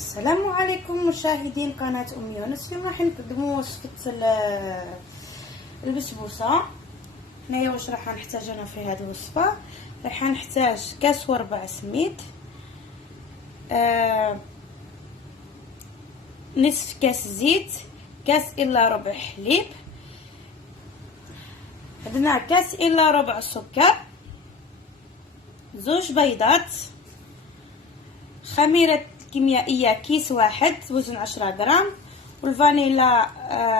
السلام عليكم مشاهدين قناة ام يونس. اليوم راح نقدموا وصفة البسبوسة. هنايا واش راح نحتاج انا في هذه الوصفة. راح نحتاج كاس وربع سميد، نصف كاس زيت، كاس الا ربع حليب، عندنا كاس الا ربع سكر، زوج بيضات، خميرة كيميائية كيس واحد وزن 10 غرام، والفانيلا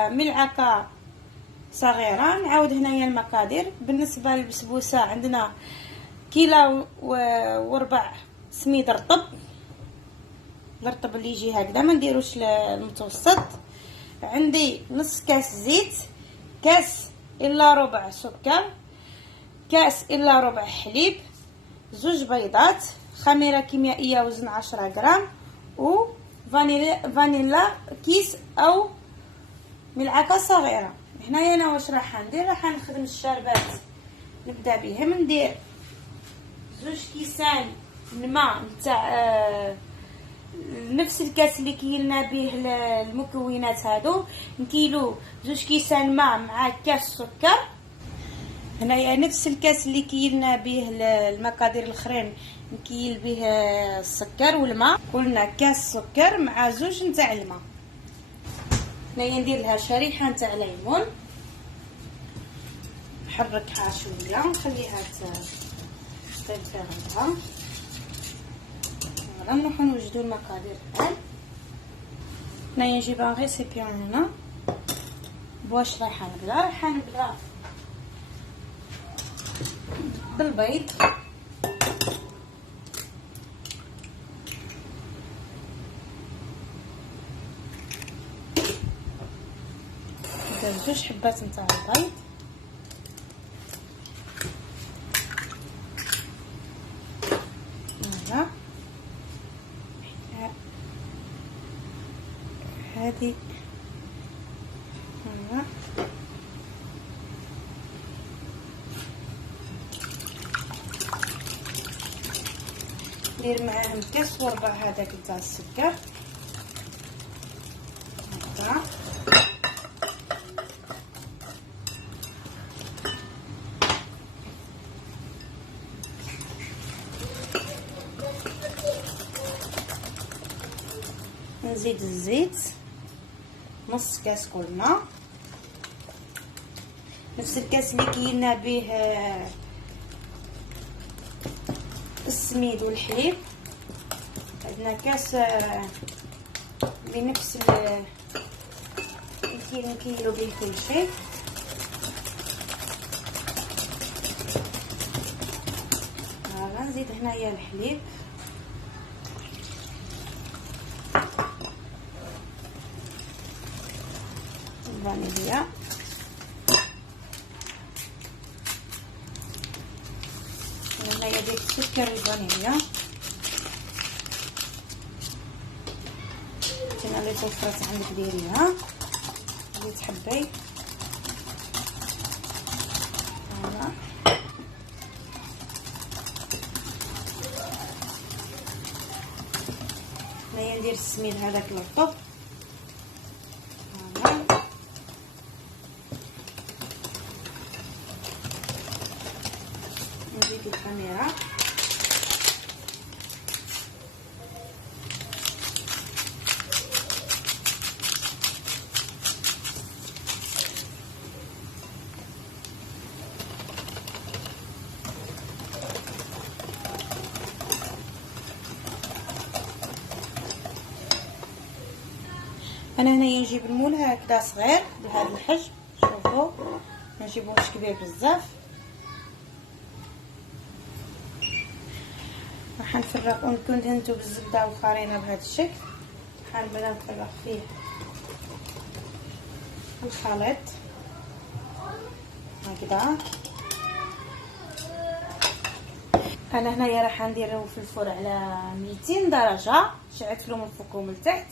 ملعقة صغيرة. نعاود هنايا المقادير. بالنسبة للبسبوسة عندنا كيلو وربع سميد رطب، الرطب اللي يجي هكذا ما نديروش المتوسط. عندي نص كاس زيت، كاس الا ربع سكر، كاس الا ربع حليب، زوج بيضات، خميرة كيميائية وزن 10 غرام، و فانيلا كيس او ملعقة صغيرة. هنايا انا واش راح ندير، راح نخدم الشربات. نبدا بهم، ندير زوج كيسان الماء نتاع نفس الكاس اللي كيلنا به المكونات هادو. نكيلو زوج كيسان ماء مع كاس سكر. هنايا نفس الكاس اللي كيلنا به المقادير الاخرين نكيل به السكر والماء. قلنا كاس سكر مع زوج نتاع الماء. هنايا ندير لها شريحه نتاع ليمون، نحركها شويه نخليها تنفعلها. نروحو نوجدو المقادير الان. هنايا نجيب ان ريسيبيون هنا. بواش راح نبدا بالبيض. ندير زوج حبات نتاع البيض، هنا هذه هنا. ندير معاهم كاس وربع هذاك تاع السكر هكا. نزيد الزيت نص كاس قلنا، نفس الكاس اللي كيلنا به السميد والحليب. عندنا كاس بنفس نكيلو به كل شيء. هذا نزيد هنايا الحليب، الفانيليا، هنايا ديك سكر الفانيليا كما اللي توفرت عندك ديريها اللي تحبي. هذا هنايا ندير السميد هذاك الرطب. نزيد الخميرة، انا هنايا نجيب المول هكذا صغير بهذا الحجم. شوفوا ما نجيبوش كبير بزاف. راح نفرغ ونكون دهنتو بالزبده وخارينه بهذا الشكل. راح نبدا نفرغ فيه الخليط هكذا. انا هنايا راح نديرو في الفرن على 200 درجه، شعلتلو من فوق ومن تحت.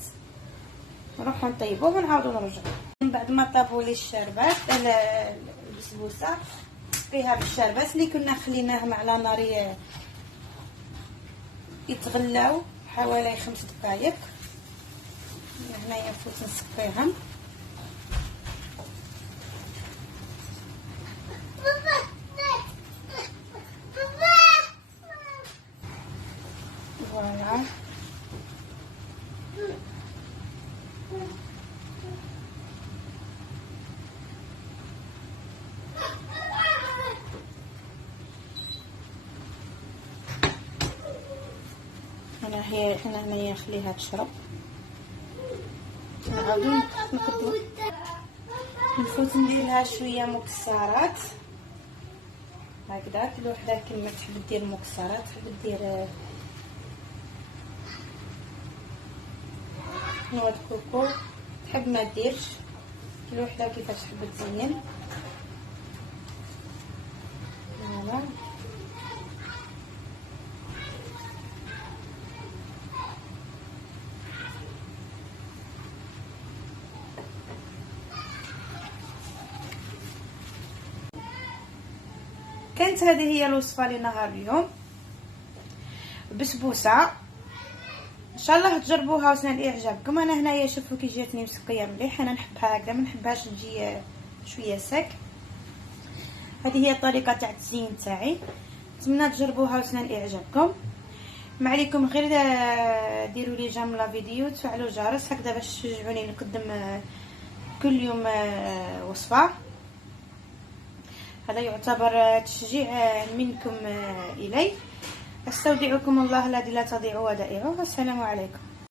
نروحو نطيبوه ونعاودو نرجعو. من بعد ما طابوا لي الشربات البسبوسه فيها بالشربات اللي كنا خليناهم على نار يتغلاو حوالي 5 دقائق. هنايا نفوت نسقيهم. فوالا هنايا نخليها تشرب. نعاودو نقدو نفوت نديرلها شويه مكسرات هكذا. كل وحده كيما تحب دير مكسرات، تحب دير نواد كوكو، تحب ما ديرش، كل وحده كيفاش تحب تزين. فوالا كانت هذه هي الوصفه لنهار اليوم، بسبوسه. ان شاء الله تجربوها وتنال اعجابكم. انا هنايا شوفوا كي جاتني مسقيه مليح، انا نحبها هكذا، ما نحبهاش تجي شويه سك. هذه هي الطريقه تاع التزيين تاعي، نتمنى تجربوها وتنال اعجابكم. ما عليكم غير ديروا لي جيم لا فيديو وتفعلوا الجرس هكذا باش تشجعوني نقدم كل يوم وصفه. هذا يعتبر تشجيع منكم الي. استودعكم الله الذي لا تضيع ودائعه. السلام عليكم.